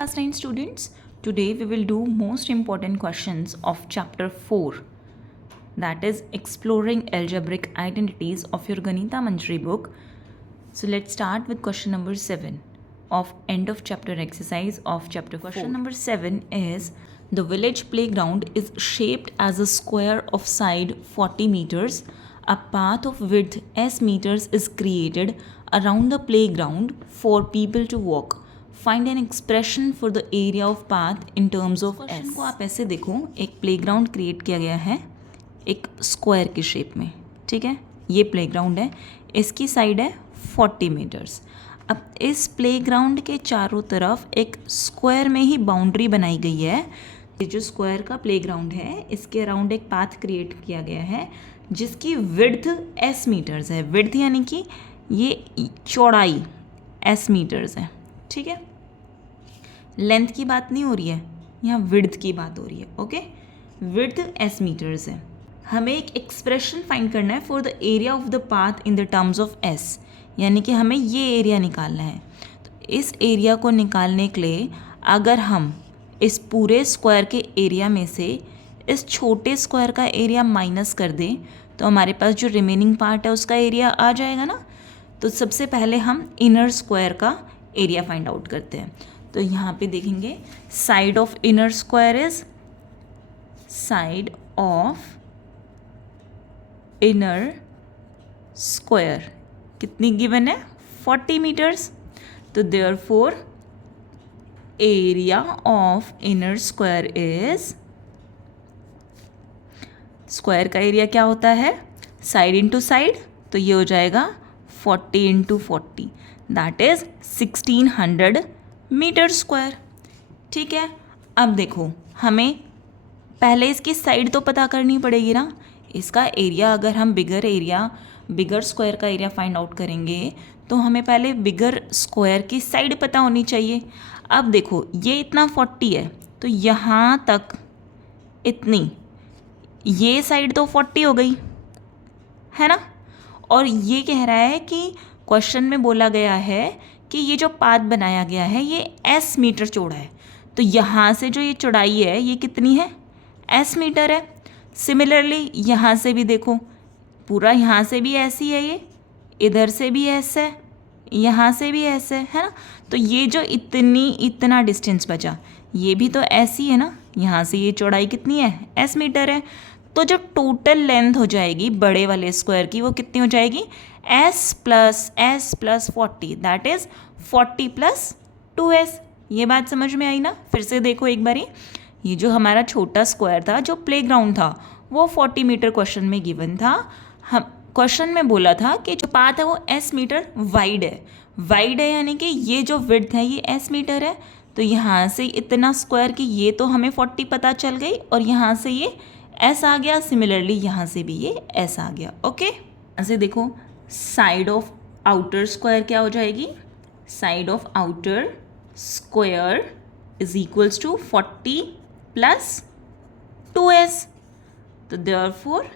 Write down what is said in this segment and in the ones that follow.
Class 9 students, today we will do most important questions of chapter 4, that is exploring algebraic identities of your Ganita Manjari book. So let's start with question number 7 of end of chapter exercise of chapter 4. Question number 7 is the village playground is shaped as a square of side 40 meters. A path of width s meters is created around the playground for people to walk. Find an expression for the area of path in terms of S को आप ऐसे देखो, एक playground create किया गया है एक square की शेप में, ठीक है। ये प्लेग्राउंड है, इसकी साइड है 40 मीटर्स। अब इस प्लेग्राउंड के चारों तरफ एक स्क्वायर में ही बाउंड्री बनाई गई है। ये जो स्क्वायर का प्लेग्राउंड है इसके अराउंड एक पाथ क्रिएट किया गया है जिसकी विड्थ एस मीटर्स है। विड्थ यानी कि ये चौड़ाई एस मीटर्स है, ठीक है। लेंथ की बात नहीं हो रही है, यहाँ विड्थ की बात हो रही है। ओके, विड्थ एस मीटर्स है। हमें एक एक्सप्रेशन फाइंड करना है for the area of the path in the terms of S, यानी कि हमें ये एरिया निकालना है। तो इस एरिया को निकालने के लिए अगर हम इस पूरे स्क्वायर के एरिया में से इस छोटे स्क्वायर का एरिया माइनस कर दें तो हमारे पास जो रिमेनिंग पार्ट है उसका एरिया आ जाएगा ना। तो सबसे पहले हम इनर स्क्वायर का एरिया फाइंड आउट करते हैं। तो यहाँ पे देखेंगे side of inner square is side of inner square कितनी गिवन है 40 मीटर्स। तो therefore area of inner square is, square का एरिया क्या होता है साइड इंटू साइड, तो ये हो जाएगा 40 into 40 that is 1600 metre square, ठीक है। अब देखो हमें पहले इसकी साइड तो पता करनी पड़ेगी ना। इसका एरिया अगर हम बिगर स्क्वायर का एरिया फाइंड आउट करेंगे तो हमें पहले बिगर स्क्वायर की साइड पता होनी चाहिए। अब देखो ये इतना 40 है तो यहाँ तक इतनी, ये साइड तो 40 हो गई है ना। और ये कह रहा है कि क्वेश्चन में बोला गया है कि ये जो पाथ बनाया गया है ये एस मीटर चौड़ा है, तो यहाँ से जो ये चौड़ाई है ये कितनी है एस मीटर है। सिमिलरली यहाँ से भी देखो, पूरा यहाँ से भी एस ही है, ये इधर से भी एस है, यहाँ से भी एस है ना। तो ये जो इतना डिस्टेंस बचा ये भी तो एस ही है ना। यहाँ से ये चौड़ाई कितनी है एस मीटर है। तो जो टोटल लेंथ हो जाएगी बड़े वाले स्क्वायर की वो कितनी हो जाएगी s plus 40 that is 40 plus 2s। ये बात समझ में आई ना। फिर से देखो एक बारी, ये जो हमारा छोटा स्क्वायर था जो प्लेग्राउंड था वो 40 मीटर क्वेश्चन में गिवन था। हम क्वेश्चन में बोला था कि जो पाथ है वो s मीटर वाइड है यानी कि ये जो विड्थ है ये s मीटर है। तो यहाँ से इतना स्क्वायर की ये तो हमें 40 पता चल गई और यहाँ से ये s आ गया। सिमिलरली यहाँ से भी ये s आ गया। ओके, यहाँ से देखो साइड ऑफ आउटर स्क्वायर क्या हो जाएगी, side of outer square is equals to 40 plus 2s। तो therefore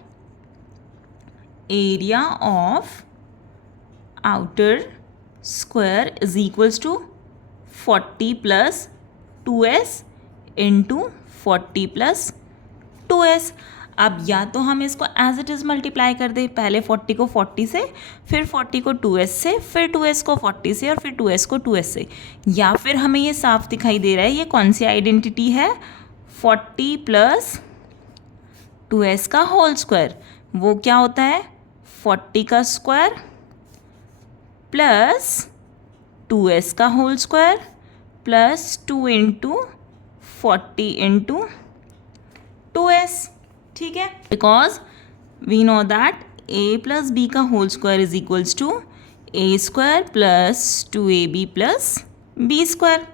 area of outer square is equals to 40 plus 2s into 40 plus 2s। अब या तो हम इसको एज इट इज़ मल्टीप्लाई कर दें, पहले 40 को 40 से, फिर 40 को 2s से, फिर 2s को 40 से और फिर 2s को 2s से, या फिर हमें ये साफ दिखाई दे रहा है ये कौन सी आइडेंटिटी है 40 प्लस 2s का होल स्क्वायर। वो क्या होता है 40 का स्क्वायर प्लस 2s का whole square plus 2 into 40 into 2s, ठीक है। Because we know that a plus B का whole square is equals to a square plus 2ab plus B square.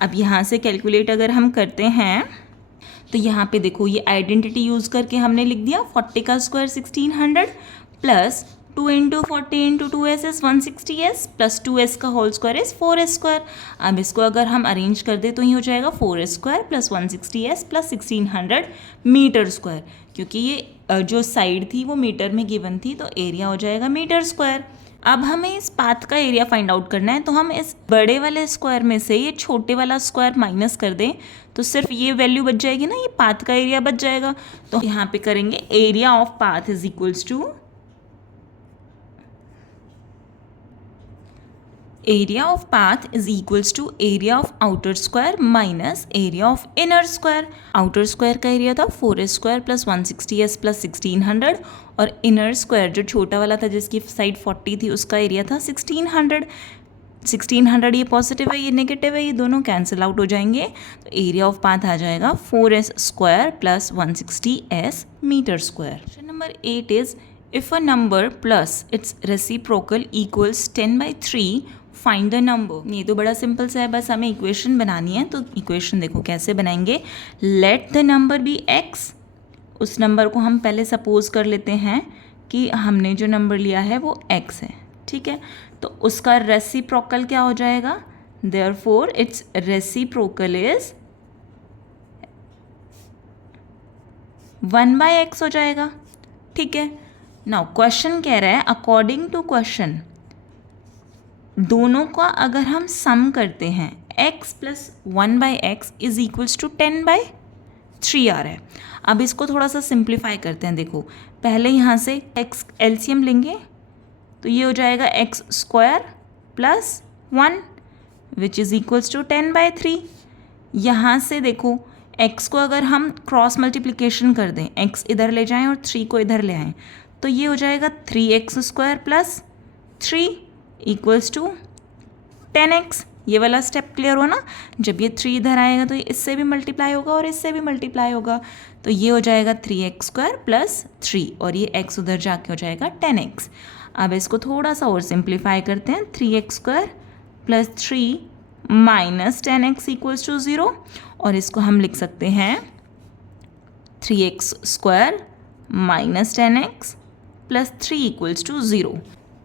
अब यहाँ से कैलकुलेट अगर हम करते हैं तो यहाँ पे देखो ये आइडेंटिटी यूज़ करके हमने लिख दिया 40 का square 1600 plus 2 into 40 into 2s is 160s plus 2s का whole square is 4s square. अब इसको अगर हम अरेंज कर दे तो ये हो जाएगा 4s square plus 160s plus 1600 metre square, क्योंकि ये जो साइड थी वो मीटर में गिवन थी तो एरिया हो जाएगा मीटर स्क्वायर। अब हमें इस पाथ का एरिया फाइंड आउट करना है, तो हम इस बड़े वाले स्क्वायर में से ये छोटे वाला स्क्वायर माइनस कर दें तो सिर्फ ये वैल्यू बच जाएगी ना, ये पाथ का एरिया बच जाएगा। तो यहाँ पे करेंगे area of path is equals to area of path is equals to area of outer square minus area of inner square। outer square का एरिया था 4s square plus 160s plus 1600 और inner square जो छोटा वाला था जिसकी side 40 थी उसका एरिया था 1600 ये पॉजिटिव है ये नेगेटिव है, ये दोनों कैंसिल आउट हो जाएंगे। तो एरिया ऑफ पाथ आ जाएगा 4s square plus 160s metre square. Question number 8 is if a number plus its reciprocal equals 10/3 find the number. ये तो बड़ा सिंपल सा है, बस हमें इक्वेशन बनानी है। तो इक्वेशन देखो कैसे बनाएंगे। Let the number be x, उस नंबर को हम पहले सपोज कर लेते हैं कि हमने जो नंबर लिया है वो x है, ठीक है। तो उसका रेसिप्रोकल क्या हो जाएगा, therefore it's reciprocal is 1/x हो जाएगा, ठीक है। नाउ क्वेश्चन कह रहा है अकॉर्डिंग टू क्वेश्चन दोनों का अगर हम सम करते हैं x plus 1/x is equals to 10/3 आ रहा है। अब इसको थोड़ा सा सिंप्लीफाई करते हैं। देखो पहले यहाँ से x एलसीएम लेंगे तो ये हो जाएगा x square plus 1 which is equals to 10/3। यहाँ से देखो x को अगर हम क्रॉस मल्टीप्लिकेशन कर दें, x इधर ले जाएं और 3 को इधर ले आएँ तो ये हो जाएगा 3x square plus 3 equals to 10x। ये वाला स्टेप क्लियर हो ना, जब ये 3 इधर आएगा तो ये इससे भी मल्टीप्लाई होगा और इससे भी मल्टीप्लाई होगा, तो ये हो जाएगा 3x स्क्वायर प्लस 3 और ये x उधर जाके हो जाएगा 10x। अब इसको थोड़ा सा और सिंप्लीफाई करते हैं, 3x square plus 3 minus 10x equals to 0 और इसको हम लिख सकते हैं 3x square minus 10x plus 3 equals to 0।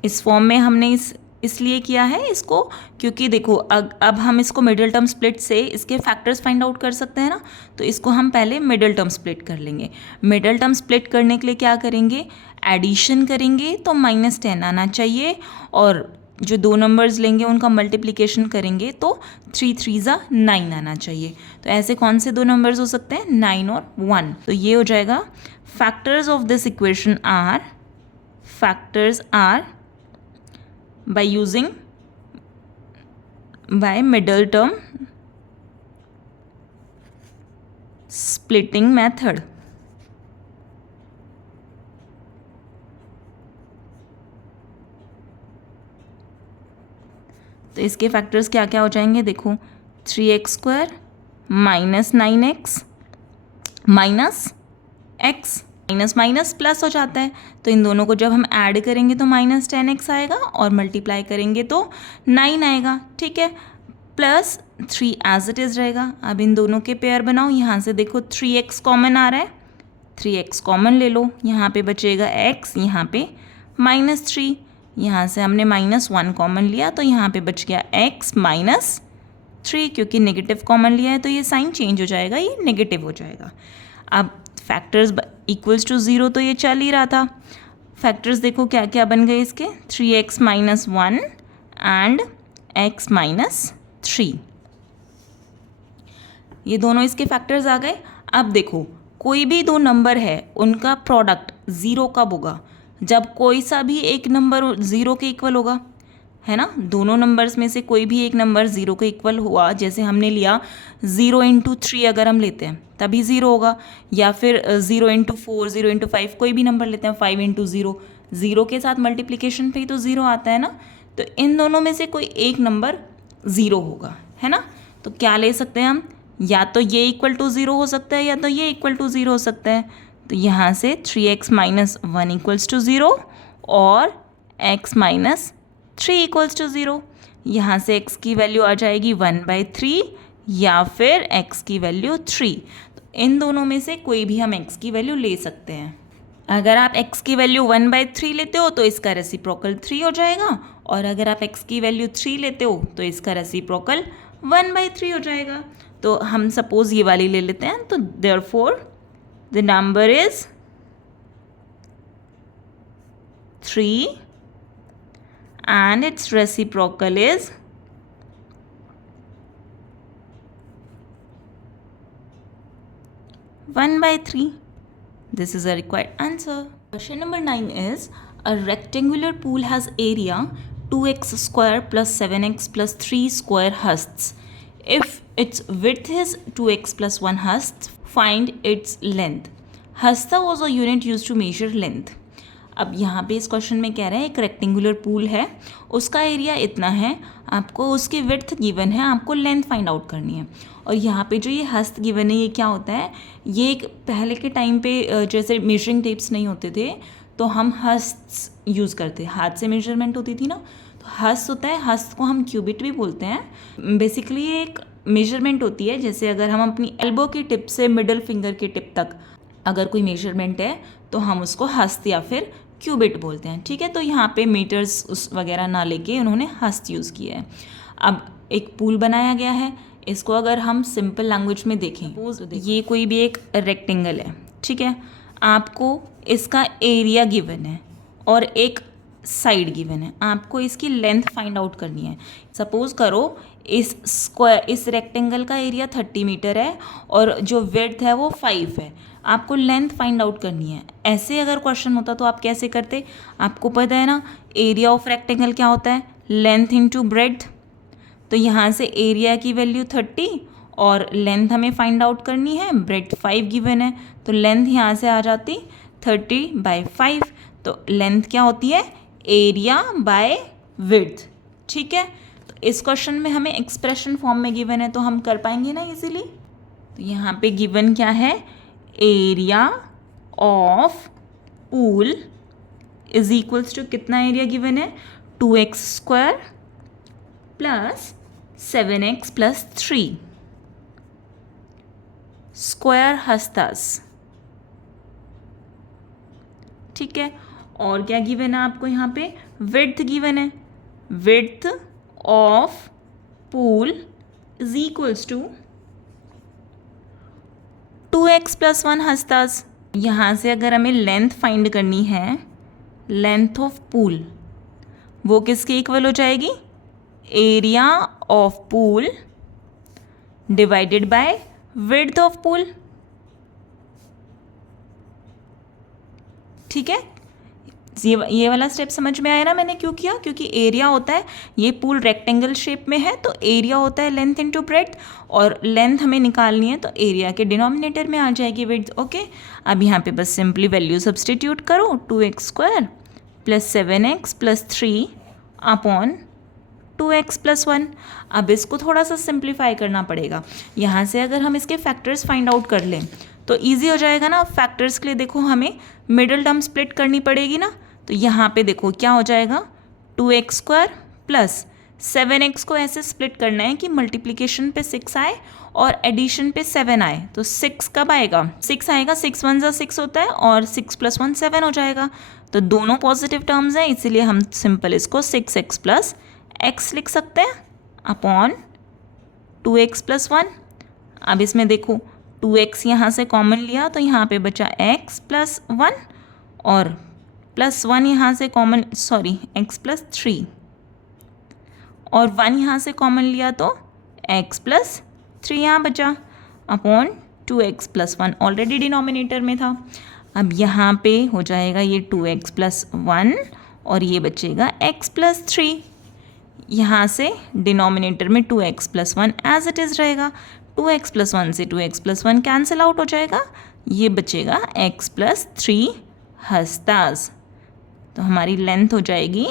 इस फॉर्म में हमने इसलिए किया है इसको क्योंकि देखो अब हम इसको मिडिल टर्म स्प्लिट से इसके फैक्टर्स फाइंड आउट कर सकते हैं ना, तो इसको हम पहले मिडिल टर्म स्प्लिट कर लेंगे। मिडिल टर्म स्प्लिट करने के लिए क्या करेंगे, एडिशन करेंगे तो -10 आना चाहिए और जो दो नंबर्स लेंगे उनका मल्टीप्लिकेशन करेंगे तो 3 3 ज़ा 9 आना चाहिए। तो ऐसे कौन से दो नंबर्स हो सकते हैं, 9 और 1। तो ये हो जाएगा factors of this equation are by using middle term splitting method। तो इसके फैक्टर्स क्या क्या हो जाएंगे, देखो 3x square minus 9x minus x, minus minus plus हो जाता है तो इन दोनों को जब हम ऐड करेंगे तो -10x आएगा और मल्टीप्लाई करेंगे तो 9 आएगा, ठीक है। प्लस 3 एज इट इज़ रहेगा। अब इन दोनों के पेयर बनाओ, यहाँ से देखो 3x कॉमन आ रहा है, 3x कॉमन ले लो, यहाँ पे बचेगा x, यहाँ पे -3, यहाँ से हमने -1 कॉमन लिया तो यहाँ पे बच गया x -3, क्योंकि नेगेटिव कॉमन लिया है तो ये साइन चेंज हो जाएगा, ये नेगेटिव हो जाएगा। अब फैक्टर्स इक्वल्स टू 0 तो ये चल ही रहा था। फैक्टर्स देखो क्या क्या बन गए इसके, 3x - 1 एंड x -3, ये दोनों इसके फैक्टर्स आ गए। अब देखो कोई भी दो नंबर है उनका प्रोडक्ट 0 कब होगा, जब कोई सा भी एक नंबर 0 के इक्वल होगा, है ना। दोनों नंबर्स में से कोई भी एक नंबर 0 के इक्वल हुआ, जैसे हमने लिया 0 × 3 अगर हम लेते हैं तभी 0 होगा, या फिर 0 × 4 0 × 5 कोई भी नंबर लेते हैं 5 × 0, 0 के साथ मल्टीप्लिकेशन पे ही तो 0 आता है ना। तो इन दोनों में से कोई एक नंबर 0 होगा, है ना। तो क्या ले सकते हैं हम, या तो ये इक्वल टू 0 हो सकता है या तो ये इक्वल टू 0 हो सकता है। तो यहाँ से 3x - 1 इक्वल्स टू 0 और x -3 इक्वल्स टू 0। यहाँ से x की वैल्यू आ जाएगी 1/3 या फिर x की वैल्यू 3। तो इन दोनों में से कोई भी हम x की वैल्यू ले सकते हैं। अगर आप x की वैल्यू 1/3 लेते हो तो इसका रेसिप्रोकल 3 हो जाएगा, और अगर आप x की वैल्यू 3 लेते हो तो इसका रेसिप्रोकल 1/3 हो जाएगा। तो हम सपोज ये वाली ले लेते हैं, तो therefore the number is 3 and its reciprocal is 1/3. This is a required answer. Question number 9 is a rectangular pool has area 2x square plus 7x plus 3 square husks. If its width is 2x plus 1 hust, find its length. Hasta was a unit used to measure length. अब यहाँ पे इस question में कह रहा है एक rectangular pool है, उसका एरिया इतना है, आपको उसकी विड्थ गिवन है, आपको लेंथ फाइंड आउट करनी है. और यहाँ पे जो ये हस्त गिवन है ये क्या होता है, ये एक पहले के टाइम पे जैसे मेजरिंग टेप्स नहीं होते थे तो हम हस्त यूज़ करते, हाथ से मेजरमेंट होती थी ना, तो हस्त होता है, हस्त को हम क्यूबिट भी बोलते हैं. बेसिकली ये एक मेजरमेंट होती है, जैसे अगर हम अपनी एल्बो की टिप से मिडल फिंगर की टिप तक अगर कोई मेजरमेंट है तो हम उसको हस्त या फिर क्यूबिट बोलते हैं. ठीक है, तो यहाँ पे मीटर्स उस वगैरह ना लेके उन्होंने हस्त यूज़ किया है. अब एक पूल बनाया गया है, इसको अगर हम सिंपल लैंग्वेज में देखें, ये कोई भी एक रेक्टेंगल है. ठीक है, आपको इसका एरिया गिवन है और एक साइड गिवन है, आपको इसकी लेंथ फाइंड आउट करनी है. सपोज करो इस रेक्टेंगल का एरिया 30 मीटर है और जो विड्थ है वो 5 है, आपको लेंथ फाइंड आउट करनी है. ऐसे अगर क्वेश्चन होता तो आप कैसे करते, आपको पता है ना एरिया ऑफ रेक्टेंगल क्या होता है, लेंथ इनटू ब्रेड्थ. तो यहाँ से एरिया की वैल्यू 30 और लेंथ हमें फाइंड आउट करनी है, ब्रेड्थ 5 गिवन है, तो लेंथ यहाँ से आ जाती 30/5. तो लेंथ क्या होती है, एरिया बाय विड्थ. ठीक है, तो इस क्वेश्चन में हमें एक्सप्रेशन फॉर्म में गिवन है तो हम कर पाएंगे ना इजीली. तो यहाँ पे गिवन क्या है, area of pool is equals to कितना एरिया गिवन है, 2x square plus 7x plus 3 square हस्तास. ठीक है, और क्या गिवन है आपको यहाँ पे, विड्थ गिवन है, width of pool is equals to 2x plus 1 हस्तास. यहाँ से अगर हमें लेंथ फाइंड करनी है, लेंथ ऑफ पूल वो किसके इक्वल हो जाएगी, area of pool divided by width of pool. ठीक है, ये वाला स्टेप समझ में आया ना मैंने क्यों किया, क्योंकि एरिया होता है, ये पूल रेक्टेंगल शेप में है तो एरिया होता है लेंथ इनटू ब्रेड्थ, और लेंथ हमें निकालनी है तो एरिया के डिनोमिनेटर में आ जाएगी विड्थ. ओके, अब यहाँ पे बस सिंपली वैल्यू सब्सटीट्यूट करो, 2x square plus 7x plus 3 upon 2x plus 1. अब इसको थोड़ा सा सिंप्लीफाई करना पड़ेगा. यहाँ से अगर हम इसके फैक्टर्स फाइंड आउट कर लें तो ईजी हो जाएगा ना. फैक्टर्स के लिए देखो हमें मिडल टर्म स्प्लिट करनी पड़ेगी ना, तो यहाँ पे देखो क्या हो जाएगा, 2x स्क्वायर प्लस 7x को ऐसे स्प्लिट करना है कि मल्टीप्लिकेशन पे 6 आए और एडिशन पे 7 आए. तो 6 कब आएगा, 6 आएगा, 6 1 ज़ा 6 होता है और 6 प्लस 1 7 हो जाएगा. तो दोनों पॉजिटिव टर्म्स हैं, इसीलिए हम सिंपल इसको 6x प्लस x लिख सकते हैं अपॉन 2x प्लस 1. अब इसमें देखो 2x यहाँ से कॉमन लिया तो यहाँ पे बचा x प्लस 1 और प्लस 1 यहाँ से कॉमन, सॉरी x प्लस 3 और 1 यहाँ से कॉमन लिया तो x प्लस 3 यहाँ बचा upon 2x plus 1 already denominator में था. अब यहाँ पे हो जाएगा ये 2x प्लस 1 और ये बचेगा x प्लस 3. यहाँ से डिनोमिनेटर में 2x plus 1 as it is रहेगा, 2x प्लस 1 से 2x प्लस 1 कैंसिल आउट हो जाएगा, ये बचेगा x प्लस 3 हस्तास. तो हमारी लेंथ हो जाएगी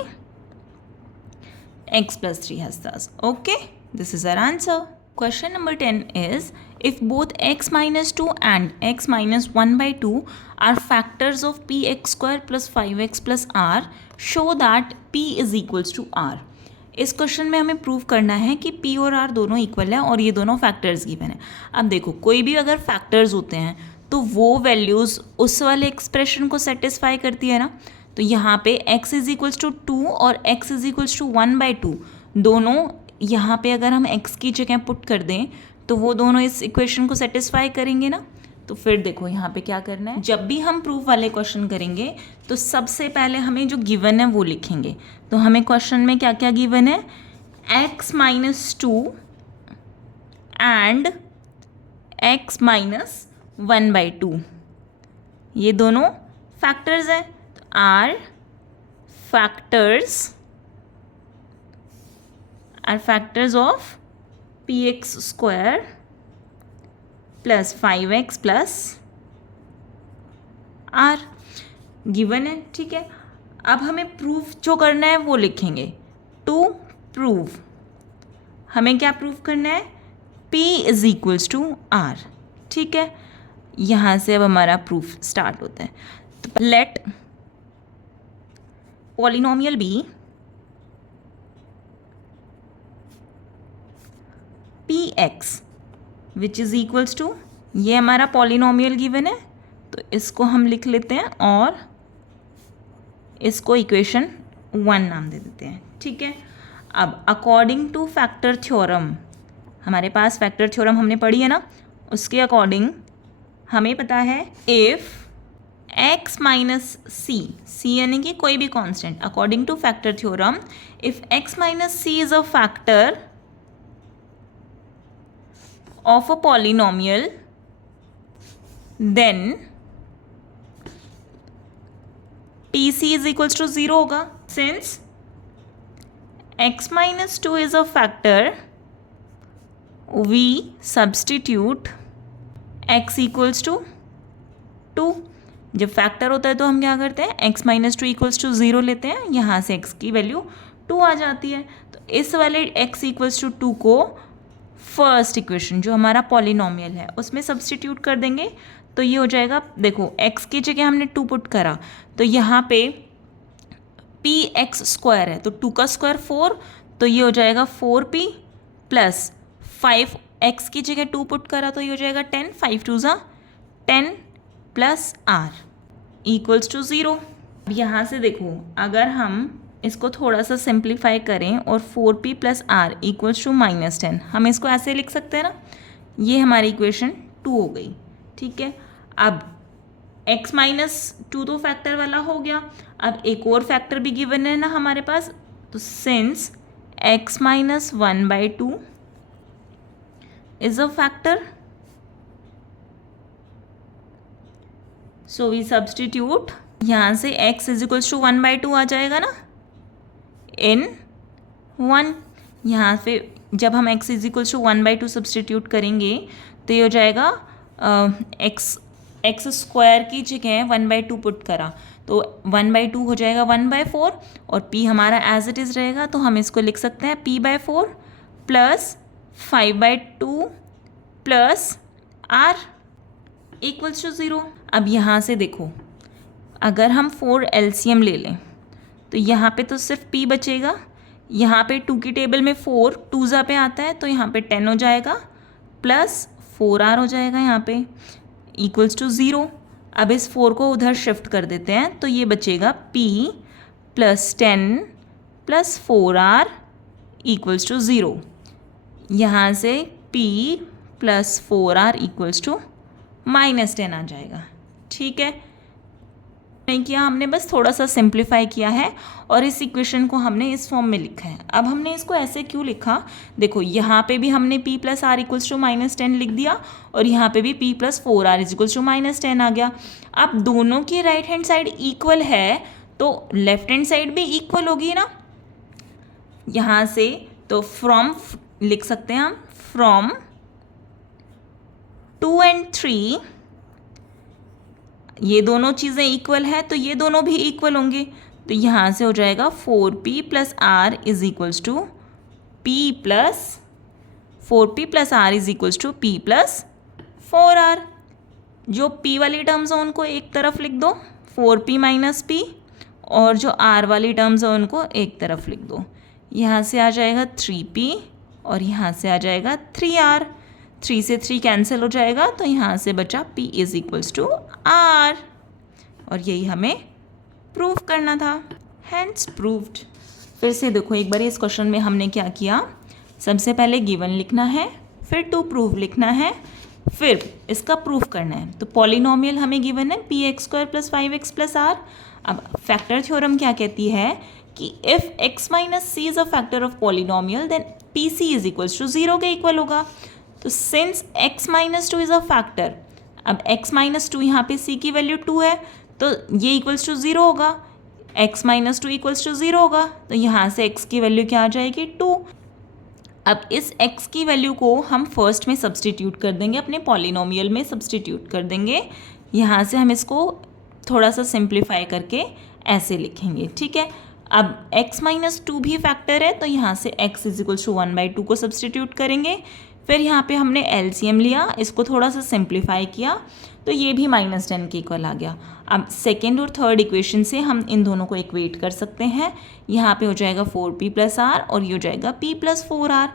x प्लस 3 हस्तास. Okay, this is our answer. Question number 10 is, if both x minus 2 and x minus 1/2 are factors of px square plus 5x plus r, show that p is equals to r. इस question में हमें prove करना है कि p और r दोनों equal है और ये दोनों फैक्टर्स गिवन है. अब देखो कोई भी अगर फैक्टर्स होते हैं तो वो वैल्यूज़ उस वाले एक्सप्रेशन को सेटिस्फाई करती है ना. तो यहाँ पे x इज इक्वल्स टू 2 और x इज इक्वल्स टू 1/2 दोनों यहाँ पे अगर हम x की जगह पुट कर दें तो वो दोनों इस इक्वेशन को सेटिस्फाई करेंगे ना. तो फिर देखो यहाँ पे क्या करना है, जब भी हम प्रूफ वाले क्वेश्चन करेंगे तो सबसे पहले हमें जो गिवन है वो लिखेंगे। तो हमें क्वेश्चन में क्या क्या गिवन है, x minus 2 and x minus 1/2, ये दोनों फैक्टर्स हैं। तो are factors of px square plus 5x plus r given है, ठीक है। अब हमें प्रूफ जो करना है वो लिखेंगे। टू प्रूव, हमें क्या प्रूफ करना है, p is equals to r, ठीक है। यहाँ से अब हमारा प्रूफ स्टार्ट होता है। तो let polynomial be px which is equals to, ये हमारा पॉलिनोमियल गिवन है तो इसको हम लिख लेते हैं और इसको इक्वेशन 1 नाम दे देते हैं, ठीक है। अब अकॉर्डिंग टू फैक्टर थ्योरम, हमारे पास फैक्टर थ्योरम हमने पढ़ी है ना, उसके अकॉर्डिंग हमें पता है इफ़ x माइनस सी यानी कि कोई भी constant, according to factor theorem if x minus c is a factor of a polynomial, then TC is equals to 0 होगा। Since x minus 2 is a factor, we substitute x equals to 2। जब factor होता है तो हम क्या करते हैं, x minus 2 equals to 0 लेते हैं, यहाँ से x की वैल्यू 2 आ जाती है। तो इस वाले x इक्वल्स टू 2 को फर्स्ट इक्वेशन जो हमारा पॉलिनोमियल है उसमें सब्स्टिट्यूट कर देंगे तो ये हो जाएगा, देखो x की जगह हमने 2 पुट करा तो यहाँ पे px स्क्वायर है तो 2 का स्क्वायर 4, तो ये हो जाएगा 4p प्लस 5x की जगह 2 पुट करा तो ये हो जाएगा 10, 5 2 ज़ा 10 प्लस r इक्वल्स टू 0। अब यहाँ से देखो अगर हम इसको थोड़ा सा सिंप्लीफाई करें और 4p plus r equals to -10, हम इसको ऐसे लिख सकते हैं ना, ये हमारी इक्वेशन 2 हो गई, ठीक है। अब x माइनस 2 तो फैक्टर वाला हो गया, अब एक और फैक्टर भी गिवन है ना हमारे पास, तो since x minus 1/2 is a factor, so we substitute, यहाँ से x इज इक्वल्स टू 1/2 आ जाएगा ना इन 1, यहाँ पे जब हम x is equals to 1/2 substitute करेंगे तो ये हो जाएगा x स्क्वायर की जगह 1/2 पुट करा तो 1/2 हो जाएगा 1/4 और p हमारा एज इट इज़ रहेगा, तो हम इसको लिख सकते हैं p/4 plus 5/2 plus r equals to 0। अब यहाँ से देखो अगर हम 4 LCM ले लें तो यहाँ पे तो सिर्फ p बचेगा, यहाँ पे 2 की टेबल में 4 2 ज़ा पे आता है तो यहाँ पे 10 हो जाएगा प्लस 4r हो जाएगा यहाँ पे इक्वल्स टू 0। अब इस 4 को उधर शिफ्ट कर देते हैं तो ये बचेगा p plus 10 plus 4r equals to 0। यहाँ से p plus 4r equals to -10 आ जाएगा, ठीक है। नहीं किया हमने, बस थोड़ा सा सिंप्लीफाई किया है और इस इक्वेशन को हमने इस फॉर्म में लिखा है। अब हमने इसको ऐसे क्यों लिखा, देखो यहाँ पे भी हमने p plus r equals to -10 लिख दिया और यहाँ पे भी p plus 4r equals to -10 आ गया। अब दोनों की राइट हैंड साइड इक्वल है तो लेफ्ट हैंड साइड भी इक्वल होगी ना, यहाँ से तो फ्रॉम लिख सकते हैं हम, फ्रॉम 2 and 3 ये दोनों चीज़ें इक्वल है तो ये दोनों भी इक्वल होंगे, तो यहाँ से हो जाएगा 4p plus r is equals to p plus 4p plus r is equals to p plus 4r। जो p वाली टर्म्स हैं उनको एक तरफ लिख दो 4p माइनस p, और जो r वाली टर्म्स हैं उनको एक तरफ लिख दो, यहाँ से आ जाएगा 3p और यहाँ से आ जाएगा 3r, 3 से 3 कैंसिल हो जाएगा तो यहाँ से बचा p is equals to r, और यही हमें प्रूव करना था, हैंस प्रूव्ड। फिर से देखो एक बार इस क्वेश्चन में हमने क्या किया, सबसे पहले गिवन लिखना है, फिर टू प्रूव लिखना है, फिर इसका प्रूफ करना है। तो पॉलिनोमियल हमें गिवन है px² + 5x + r। अब फैक्टर थ्योरम क्या कहती है कि if x - c is a factor of polynomial then pc is equals to 0 के इक्वल होगा। तो since x - 2 is a factor, अब x - 2 यहाँ पे c की वैल्यू 2 है तो ये इक्वल्स टू 0 होगा, x - 2 इक्वल्स टू 0 होगा, तो यहाँ से x की वैल्यू क्या आ जाएगी 2। अब इस x की वैल्यू को हम फर्स्ट में सब्सटीट्यूट कर देंगे, अपने पॉलिनोमियल में सब्सटीट्यूट कर देंगे। यहाँ से हम इसको थोड़ा सा सिंप्लीफाई करके ऐसे लिखेंगे, ठीक है। अब x - 2 भी फैक्टर है तो यहाँ से x = 1/2 को सब्सटीट्यूट करेंगे। फिर यहाँ पे हमने LCM लिया, इसको थोड़ा सा सिंप्लीफाई किया तो ये भी -10 के इक्वल आ गया। अब सेकेंड और थर्ड इक्वेशन से हम इन दोनों को इक्वेट कर सकते हैं। यहाँ पे हो जाएगा 4p + r और ये हो जाएगा p + 4r।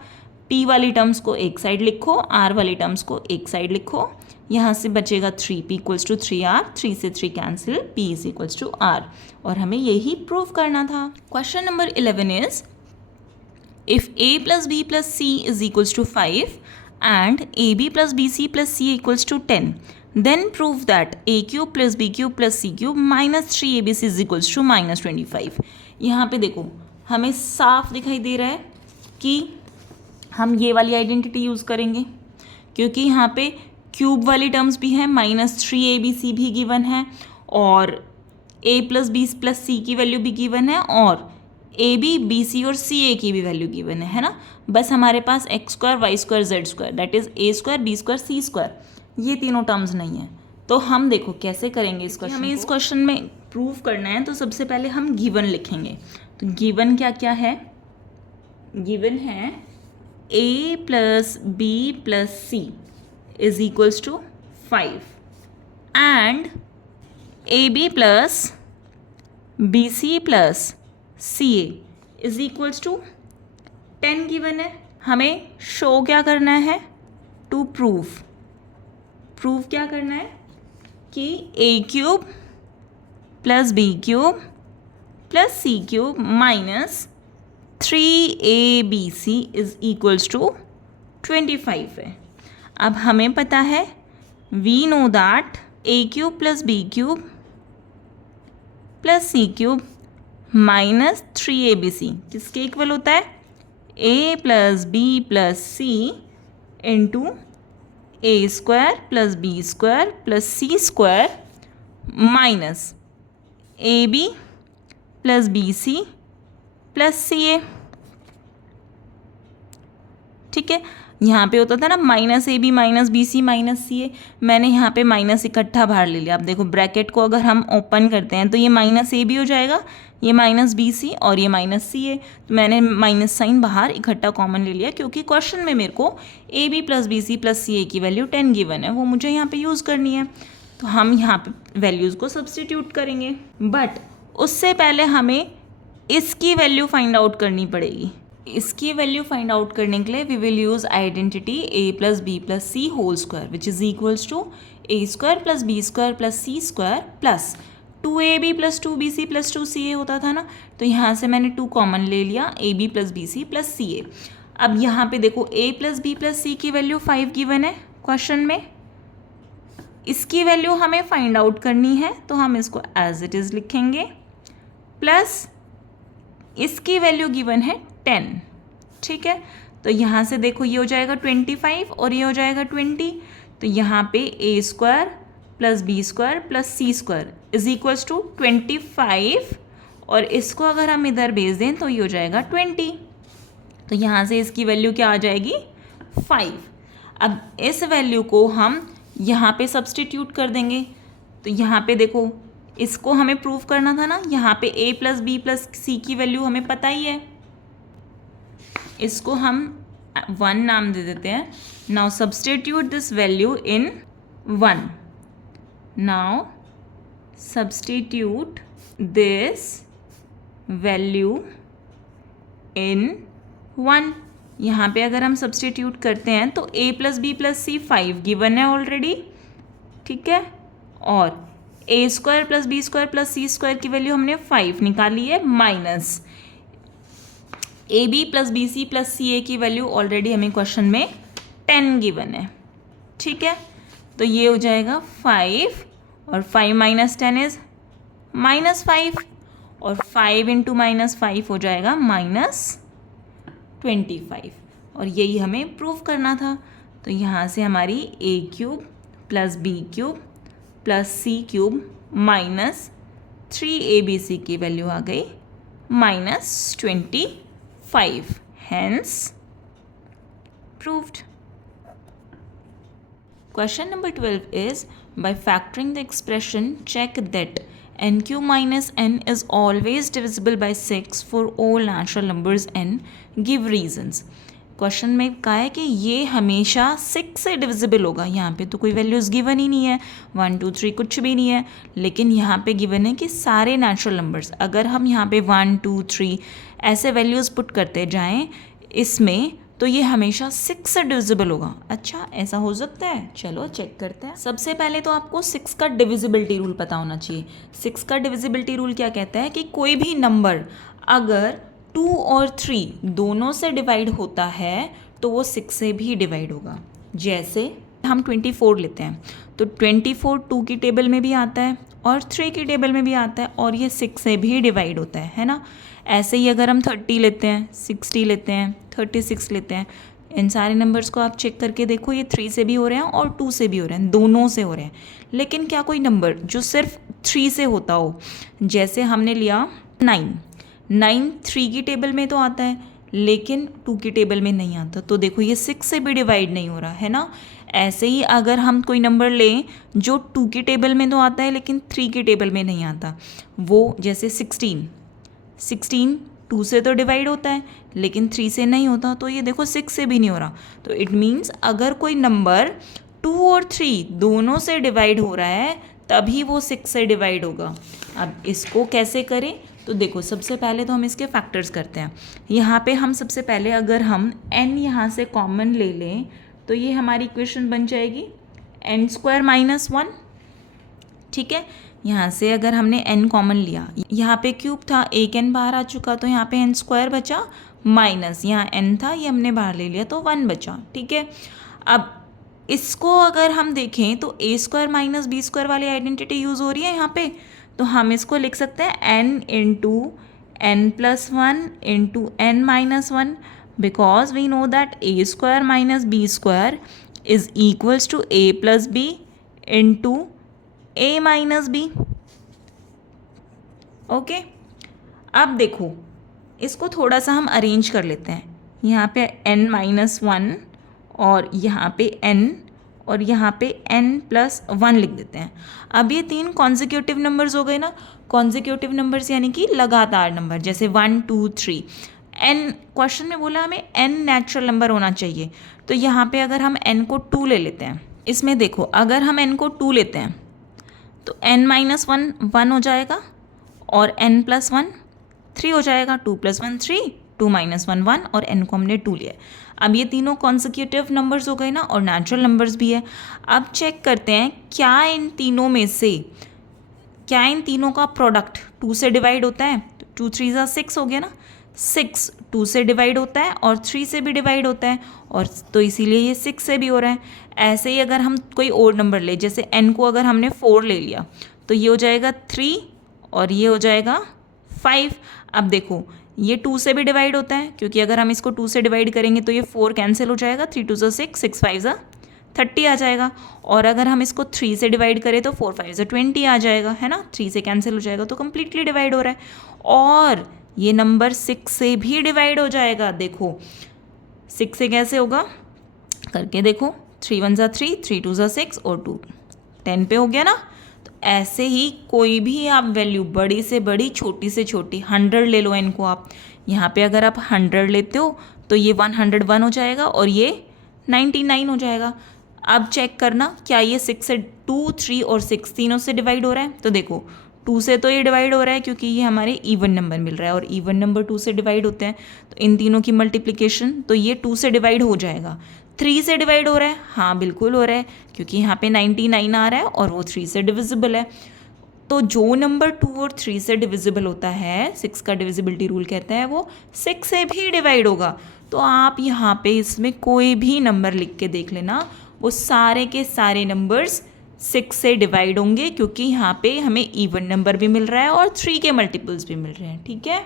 p वाली टर्म्स को एक साइड लिखो, r वाली टर्म्स को एक साइड लिखो। यहाँ से बचेगा 3p = 3r, 3 से 3 कैंसिल, p = r। और हमें यही प्रूव करना था। Question number 11 is if a + b + c is equals to 5 and ab + bc + c equals to 10, then prove that a³ + b³ + c³ - 3abc is equals to -25। यहाँ पे देखो हमें साफ दिखाई दे रहा है कि हम ये वाली आइडेंटिटी यूज़ करेंगे क्योंकि यहाँ पे क्यूब वाली टर्म्स भी हैं, -3abc भी गिवन है और a + b + c की वैल्यू भी गिवन है और ए बी बी सी और सी ए की भी वैल्यू गिवन है ना। बस हमारे पास x² y² z² that is a² b² c², ये तीनों टर्म्स नहीं है। तो हम देखो कैसे करेंगे इस क्वेश्चन, हमें इस क्वेश्चन में प्रूव करना है। तो सबसे पहले हम गिवन लिखेंगे। तो गिवन क्या क्या है, गिवन है a + b + c is equals to 5 and ab + bc + CA is equals to 10 given है। हमें शो क्या करना है, टू प्रूव क्या करना है कि a³ + b³ + c³ - 3abc is equals to 25 है। अब हमें पता है we know that a³ + b³ + c³ - 3abc किसके इक्वल होता है, a + b + c into a² + b² + c² minus ab + bc + ca। ठीक है, यहाँ पे होता था ना -ab - bc - ca, मैंने यहाँ पे माइनस इकट्ठा बाहर ले लिया। अब देखो ब्रैकेट को अगर हम ओपन करते हैं तो ये -ab हो जाएगा, ये -bc और ये -ca। तो मैंने माइनस साइन बाहर इकट्ठा कॉमन ले लिया क्योंकि क्वेश्चन में मेरे को ab + bc + ca की वैल्यू 10 गिवन है, वो मुझे यहाँ पे यूज़ करनी है। तो हम यहाँ पे वैल्यूज़ को सब्सटीट्यूट करेंगे, बट उससे पहले हमें इसकी वैल्यू फाइंड आउट करनी पड़ेगी। इसकी वैल्यू फाइंड आउट करने के लिए we will use identity a + b + c whole square which is equals to a² + b² + c² plus 2ab + 2bc + 2ca होता था ना। तो यहाँ से मैंने 2 कॉमन ले लिया, ab + bc + ca। अब यहाँ पे देखो a + b + c की वैल्यू 5 गिवन है क्वेश्चन में, इसकी वैल्यू हमें फाइंड आउट करनी है तो हम इसको एज इट इज़ लिखेंगे, प्लस इसकी वैल्यू गिवन है 10। ठीक है, तो यहाँ से देखो ये हो जाएगा 25 और ये हो जाएगा 20। तो यहाँ पे a² + b² + c² is equals to 25 और इसको अगर हम इधर भेज दें तो ये हो जाएगा 20। तो यहाँ से इसकी वैल्यू क्या आ जाएगी 5। अब इस वैल्यू को हम यहाँ पे सब्सटीट्यूट कर देंगे। तो यहाँ पे देखो इसको हमें प्रूव करना था ना, यहाँ पे a + b + c की वैल्यू हमें पता ही है, इसको हम 1 नाम दे देते हैं। Now substitute this value in 1। Now substitute this value in 1। यहाँ पे अगर हम सब्सटीट्यूट करते हैं तो a + b + c 5 गिवन है ऑलरेडी, ठीक है, और a² + b² + c² की वैल्यू हमने 5 निकाली है, माइनस ab + bc + ca की वैल्यू ऑलरेडी हमें क्वेश्चन में 10 गिवन है। ठीक है, तो ये हो जाएगा 5 और 5 माइनस 10 इज -5 और 5 इंटू -5 हो जाएगा -25 और यही हमें प्रूव करना था। तो यहाँ से हमारी a³ + b³ + c³ -3abc की वैल्यू आ गई -25, hence proved. Question number 12 is, by factoring the expression, check that nq minus n is always divisible by 6 for all natural numbers n. Give reasons. Question में कहा है कि ये हमेशा 6 से divisible होगा। यहाँ पे तो कोई वैल्यूज़ गिवन ही नहीं है, 1 2 3 कुछ भी नहीं है, लेकिन यहाँ पे गिवन है कि सारे नेचुरल नंबर्स, अगर हम यहाँ पे 1 2 3 ऐसे वैल्यूज़ पुट करते जाएं इसमें, तो ये हमेशा 6 से डिविजिबल होगा। अच्छा, ऐसा हो सकता है? चलो चेक करते हैं। सबसे पहले तो आपको 6 का डिविजिबिलिटी रूल पता होना चाहिए। 6 का डिविजिबिलिटी रूल क्या कहता है कि कोई भी नंबर अगर 2 और 3 दोनों से डिवाइड होता है तो वो 6 से भी डिवाइड होगा। जैसे हम 24 लेते हैं तो 24 2 की टेबल में भी आता है और 3 की टेबल में भी आता है और ये 6 से भी डिवाइड होता है ना। ऐसे ही अगर हम 30 लेते हैं, 60 लेते हैं, 36 लेते हैं, इन सारे नंबर्स को आप चेक करके देखो, ये 3 से भी हो रहे हैं और 2 से भी हो रहे हैं, दोनों से हो रहे हैं। लेकिन क्या कोई नंबर जो सिर्फ 3 से होता हो, जैसे हमने लिया 9 3 की टेबल में तो आता है लेकिन 2 की टेबल में नहीं आता, तो देखो ये 6 से भी डिवाइड नहीं हो रहा है ना। ऐसे ही अगर हम कोई नंबर लें जो 2 की टेबल में तो आता है लेकिन 3 की टेबल में नहीं आता, वो जैसे 16 2 से तो डिवाइड होता है लेकिन 3 से नहीं होता, तो ये देखो 6 से भी नहीं हो रहा। तो इट मीन्स अगर कोई नंबर 2 और 3 दोनों से डिवाइड हो रहा है तभी वो 6 से डिवाइड होगा। अब इसको कैसे करें? तो देखो, सबसे पहले तो हम इसके फैक्टर्स करते हैं। यहाँ पे हम सबसे पहले अगर हम n यहाँ से कॉमन ले लें तो ये हमारी इक्वेशन बन जाएगी n² - 1। ठीक है, यहाँ से अगर हमने n कॉमन लिया, यहाँ पे क्यूब था, एक n बाहर आ चुका तो यहाँ पे n² बचा, माइनस यहाँ n था ये हमने बाहर ले लिया तो 1 बचा। ठीक है, अब इसको अगर हम देखें तो a² - b² वाली आइडेंटिटी यूज़ हो रही है यहाँ पे, तो हम इसको लिख सकते हैं n × n + 1 × n - 1 because we know that a² - b² is equals to a + b × a - b। Okay, अब देखो इसको थोड़ा सा हम अरेंज कर लेते हैं। यहाँ पे n - 1 और यहाँ पे n और यहाँ पे n + 1 लिख देते हैं। अब ये 3 कॉन्जिक्यूटिव नंबर्स हो गए ना। कॉन्जिक्यूटिव नंबर्स यानी कि लगातार नंबर, जैसे 1 2 3। n क्वेश्चन में बोला हमें n नेचुरल नंबर होना चाहिए, तो यहाँ पे अगर हम n को 2 ले लेते हैं, इसमें देखो अगर हम n को 2 लेते हैं तो n - 1 1 हो जाएगा और n + 1 3 हो जाएगा। 2 + 1 3, 2 - 1 1 और n को हमने 2 लिया। अब ये तीनों कॉन्जिक्यूटिव नंबर्स हो गए ना और नेचुरल नंबर्स भी है। अब चेक करते हैं क्या इन तीनों का प्रोडक्ट 2 से डिवाइड होता है। तो 2 3 = 6 हो गया ना, 6 2 से डिवाइड होता है और 3 से भी डिवाइड होता है, और तो इसीलिए ये 6 से भी हो रहा है। ऐसे ही अगर हम कोई और नंबर ले, जैसे n को अगर हमने 4 ले लिया तो ये हो जाएगा 3 और ये हो जाएगा 5। अब देखो ये 2 से भी डिवाइड होता है, क्योंकि अगर हम इसको 2 से डिवाइड करेंगे तो ये 4 कैंसिल हो जाएगा, 3 2 = 6, 6 5 = 30 आ जाएगा। और अगर हम इसको 3 से डिवाइड करें तो 4 5 = 20 आ जाएगा, है ना। 3 से कैंसिल हो जाएगा तो कम्प्लीटली डिवाइड हो रहा है। और ये नंबर 6 से भी डिवाइड हो जाएगा। देखो 6 से कैसे होगा करके देखो, 3 1 = 3, 3 2 = 6 और 2 10 पे हो गया ना। तो ऐसे ही कोई भी आप वैल्यू, बड़ी से बड़ी छोटी से छोटी, 100 ले लो इनको आप, यहाँ पे अगर आप 100 लेते हो तो ये 101 हो जाएगा और ये 99 हो जाएगा। अब चेक करना क्या ये 6 से 2 3 और 6 तीनों से डिवाइड हो रहा है। तो देखो 2 से तो ये डिवाइड हो रहा है क्योंकि ये हमारे इवन नंबर मिल रहा है और इवन नंबर 2 से डिवाइड होते हैं, तो इन तीनों की मल्टीप्लिकेशन, तो ये 2 से डिवाइड हो जाएगा। 3 से डिवाइड हो रहा है, हाँ बिल्कुल हो रहा है, क्योंकि यहाँ पे 99 आ रहा है और वो 3 से डिविजिबल है। तो जो नंबर 2 और 3 से डिविजिबल होता है, 6 का डिविजिबिलिटी रूल कहता है, वो 6 से भी डिवाइड होगा। तो आप यहाँ पे इसमें कोई भी नंबर लिख के देख लेना, वो सारे के सारे नंबर्स 6 से डिवाइड होंगे, क्योंकि यहाँ पे हमें इवन नंबर भी मिल रहा है और 3 के मल्टीपल्स भी मिल रहे हैं, ठीक है।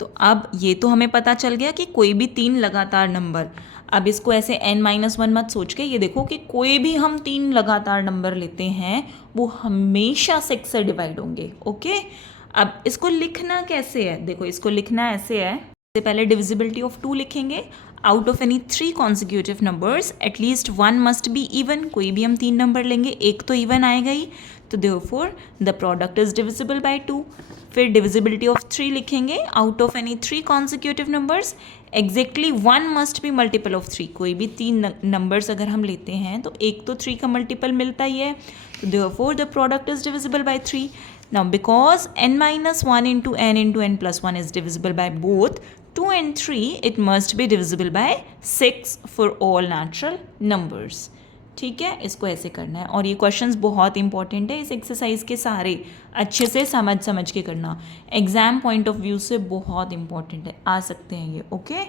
तो अब ये तो हमें पता चल गया कि कोई भी 3 लगातार नंबर, अब इसको ऐसे n-1 मत सोच के ये देखो कि कोई भी हम 3 लगातार नंबर लेते हैं वो हमेशा 6 से डिवाइड होंगे, ओके। अब इसको लिखना कैसे है, देखो इसको लिखना ऐसे है, सबसे पहले डिविजिबिलिटी ऑफ 2 लिखेंगे, out of any 3 consecutive numbers at least 1 must be even, कोई भी हम 3 नंबर लेंगे एक तो इवन आएगा ही, तो therefore the product is divisible by 2। फिर डिविजिबिलिटी ऑफ 3 लिखेंगे, out of any 3 consecutive numbers exactly 1 must be multiple of 3, कोई भी 3 नंबर्स अगर हम लेते हैं तो एक तो 3 का मल्टीपल मिलता ही है, तो therefore the product is divisible by 3। Now because n-1 into n plus 1 is divisible by both 2 and 3, it must be divisible by 6 for all natural numbers, ठीक है। इसको ऐसे करना है और ये क्वेश्चंस बहुत इंपॉर्टेंट है, इस एक्सरसाइज के सारे अच्छे से समझ के करना, एग्जाम पॉइंट ऑफ व्यू से बहुत इंपॉर्टेंट है, आ सकते हैं ये, okay.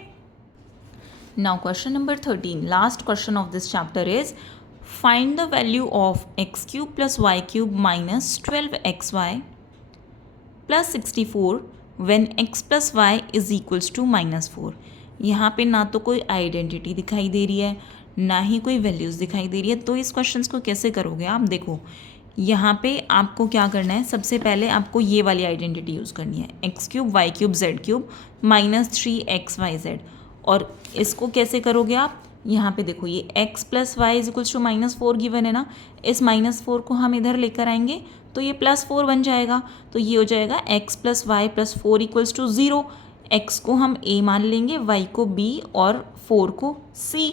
Now question number 13, last question of this chapter is find the value of x cube plus y cube minus 12xy plus 64 when x plus y is equals to -4। यहाँ पे ना तो कोई आइडेंटिटी दिखाई दे रही है ना ही कोई वैल्यूज़ दिखाई दे रही है, तो इस क्वेश्चन को कैसे करोगे आप। देखो यहाँ पे आपको क्या करना है, सबसे पहले आपको ये वाली आइडेंटिटी यूज़ करनी है, x cube y cube z cube -3xyz, और इसको कैसे करोगे आप, यहाँ पे देखो ये x plus y is equals to -4 given है ना, इस -4 को हम इधर लेकर आएंगे तो ये +4 बन जाएगा, तो ये हो जाएगा x plus y plus 4 equals to 0। x को हम a मान लेंगे, y को b और 4 को c,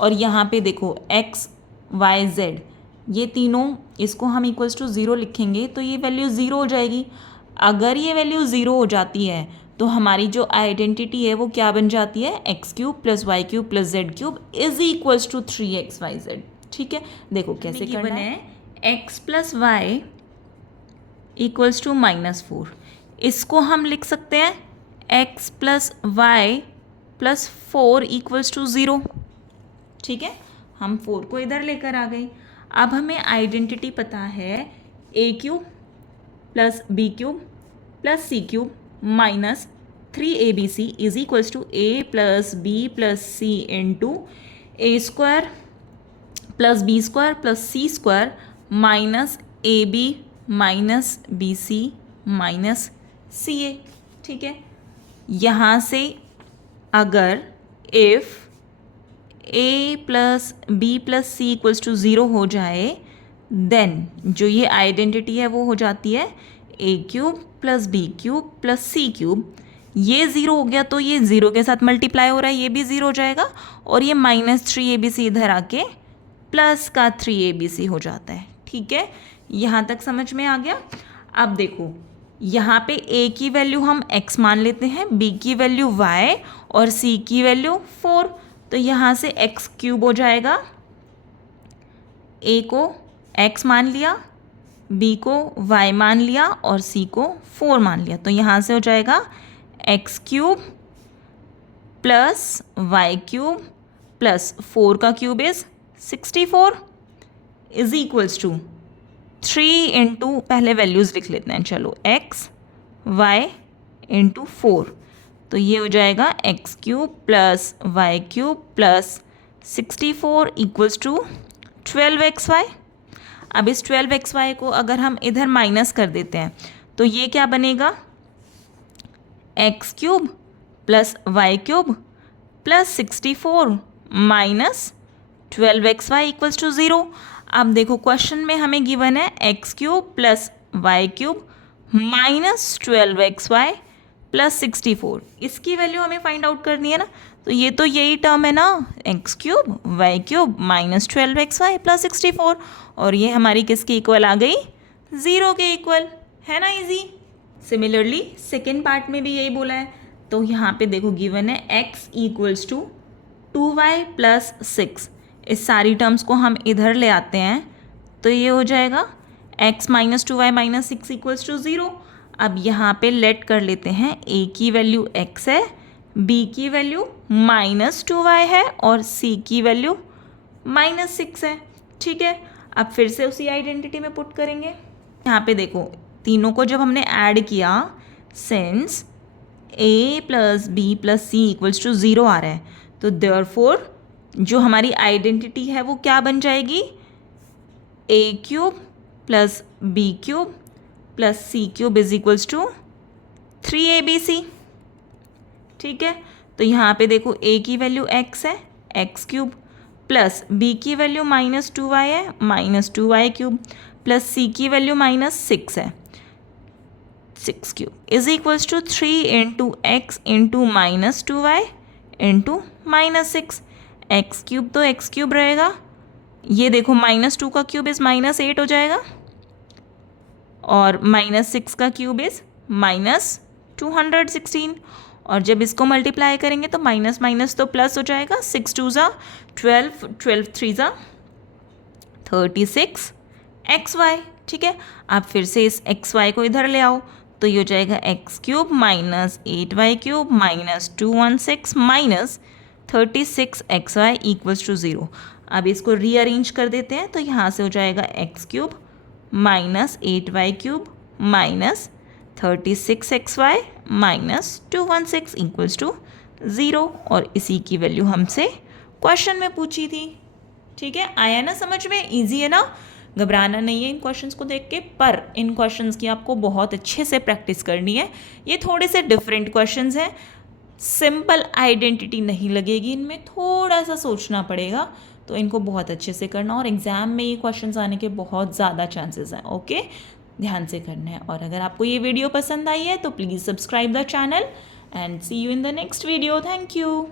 और यहाँ पे देखो x y z ये तीनों, इसको हम इक्वल्स टू 0 लिखेंगे तो ये वैल्यू 0 हो जाएगी। अगर ये वैल्यू 0 हो जाती है तो हमारी जो आइडेंटिटी है वो क्या बन जाती है, x cube plus y cube plus z cube is equals to 3xyz, ठीक है। देखो कैसे करना है, x plus y equals to -4, इसको हम लिख सकते हैं x plus y plus 4 equals to 0, ठीक है। हम 4 को इधर लेकर आ गए। अब हमें आइडेंटिटी पता है a cube plus b cube plus c cube minus 3abc is equals to a plus b plus c into A square plus B square plus C square minus A B minus B C minus C A, ठीक है। यहाँ से अगर if a plus B plus C equals to 0 हो जाए, then जो ये identity है वो हो जाती है a cube plus b cube plus c cube, ये 0 हो गया तो ये 0 के साथ मल्टीप्लाई हो रहा है, ये भी 0 हो जाएगा, और ये -3abc इधर आके प्लस का 3abc हो जाता है, ठीक है। यहाँ तक समझ में आ गया। अब देखो यहाँ पे a की वैल्यू हम x मान लेते हैं, b की वैल्यू y और c की वैल्यू 4, तो यहाँ से x क्यूब हो जाएगा, a को x मान लिया, b को y मान लिया और c को 4 मान लिया, तो यहाँ से हो जाएगा x cube plus y cube plus 4 का cube is 64 is equals to 3 into, पहले वैल्यूज़ लिख लेते हैं, चलो x y इंटू 4, तो ये हो जाएगा x cube plus y cube plus 64 equals to 12xy। अब इस 12xy को अगर हम इधर माइनस कर देते हैं तो ये क्या बनेगा, x cube plus y cube plus 64 minus 12xy equals to 0। अब देखो क्वेश्चन में हमें गिवन है x cube plus y cube minus 12xy plus 64, इसकी वैल्यू हमें फाइंड आउट करनी है ना, तो ये तो यही टर्म है ना, x cube y cube minus 12xy plus 64, और ये हमारी किसकी इक्वल आ गई, 0 के इक्वल, है ना, इजी। सिमिलरली सेकेंड पार्ट में भी यही बोला है, तो यहाँ पे देखो गिवन है x equals to 2y plus 6, इस सारी टर्म्स को हम इधर ले आते हैं तो ये हो जाएगा x minus 2y minus 6 equals to 0। अब यहाँ पे लेट कर लेते हैं, a की वैल्यू x है, b की वैल्यू -2y है और c की वैल्यू -6 है, ठीक है। अब फिर से उसी आइडेंटिटी में पुट करेंगे। यहाँ पे देखो तीनों को जब हमने ऐड किया, सिंस a + b + c = 0 आ रहा है, तो देयरफॉर जो हमारी आइडेंटिटी है वो क्या बन जाएगी, a³ + b³ + c³ = 3abc, ठीक है। तो यहाँ पे देखो a की वैल्यू x है, x³ प्लस b की वैल्यू -2y है, -2y³ प्लस c की वैल्यू -6 है, 6³ = 3 × x × -2y × -6। x³ तो x³ रहेगा, ये देखो -2 का क्यूब इज़ -8 हो जाएगा, और -6 का क्यूब इज़ -216, और जब इसको मल्टीप्लाई करेंगे तो माइनस माइनस तो प्लस हो जाएगा, 6 × 2 = 12, 12 × 3 = 36 xy, ठीक है। आप फिर से इस xy को इधर ले आओ, तो ये हो जाएगा x³ -8y³ -216 -36 xy = 0। अब इसको रीअरेंज कर देते हैं, तो यहाँ से हो जाएगा x³ -8y³ -36 xy -216 = 0, और इसी की वैल्यू हमसे क्वेश्चन में पूछी थी, ठीक है। आया ना समझ में, इजी है ना, घबराना नहीं है इन क्वेश्चंस को देख के, पर इन क्वेश्चंस की आपको बहुत अच्छे से प्रैक्टिस करनी है। ये थोड़े से डिफरेंट क्वेश्चंस हैं, सिंपल आइडेंटिटी नहीं लगेगी, इनमें थोड़ा सा सोचना पड़ेगा, तो इनको बहुत अच्छे से करना, और एग्ज़ाम में ये क्वेश्चंस आने के बहुत ज़्यादा चांसेस हैं, ओके, ध्यान से करना है। और अगर आपको ये वीडियो पसंद आई है तो please subscribe the channel and see you in the next video. Thank you.